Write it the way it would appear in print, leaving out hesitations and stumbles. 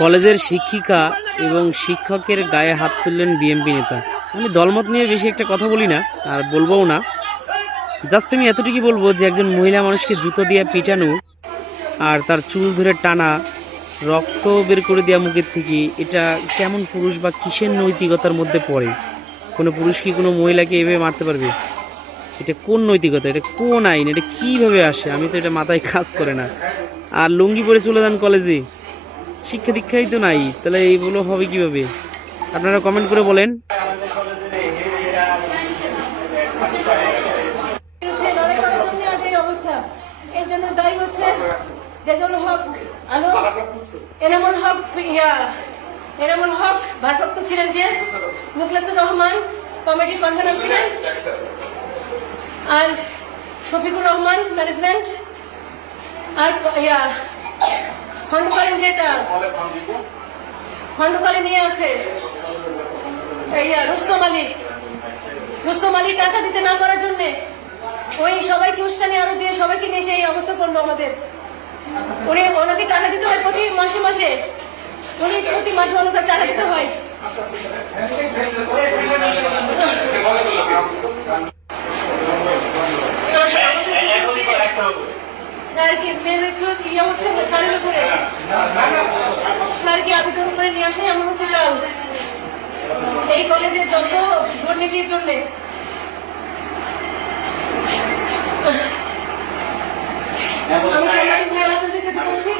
কলেজের শিক্ষিকা এবং শিক্ষকের গায়ে হাত তুললেন বিএনপি নেতা। আমি দলমত নিয়ে বেশি একটা কথা বলি না, আর বলবোও না। জাস্ট আমি এতটুকুই বলবো যে একজন মহিলা মানুষকে জুতো দিয়ে পিটানো আর তার চুল ধরে টানা, রক্ত বের করে দেওয়া মুখের থেকে, এটা কেমন পুরুষ বা কিসের নৈতিকতার মধ্যে পড়ে? কোনো পুরুষ কি কোনো মহিলাকে এভাবে মারতে পারবে? এটা কোন নৈতিকতা, এটা কোন আইন, এটা কিভাবে আসে? আমি তো এটা মাথায় কাজ করে না। আর লুঙ্গি পরে চলে যান কলেজে, শিক্ষা দীক্ষাই তো নাই, তাহলে এইগুলো হবে কিভাবে? আপনারা কমেন্ট করে বলেন। এনামুল হক ভারপ্রাপ্ত ছিলেন, যে মুখলেসুর রহমান কমিটির কনভেনর ছিলেন, আর শফিকুর রহমান ম্যানেজমেন্ট, আর খণ্ডকালীন যেটা খণ্ডকালীন নিয়ে আছে রুস্তম আলী টাকা দিতে না পারার জন্য ওই সবাইকে উস্কানি আরো দিয়ে সবাইকে নিয়ে সেই অবস্থা করলো আমাদের। ওনাকে টাকা দিতে হয় প্রতি মাসে মাসে, প্রতি মাসে ওনাকে টাকা দিতে হয়। স্যারকে হচ্ছে স্যারের উপরে স্যারকে আবেদন করে নিয়ে আসে, এমন হচ্ছে কাল এই কলেজের যত দুর্নীতির জন্য। আমি সাংবাদিক ভাই আপনাদেরকে বলছি,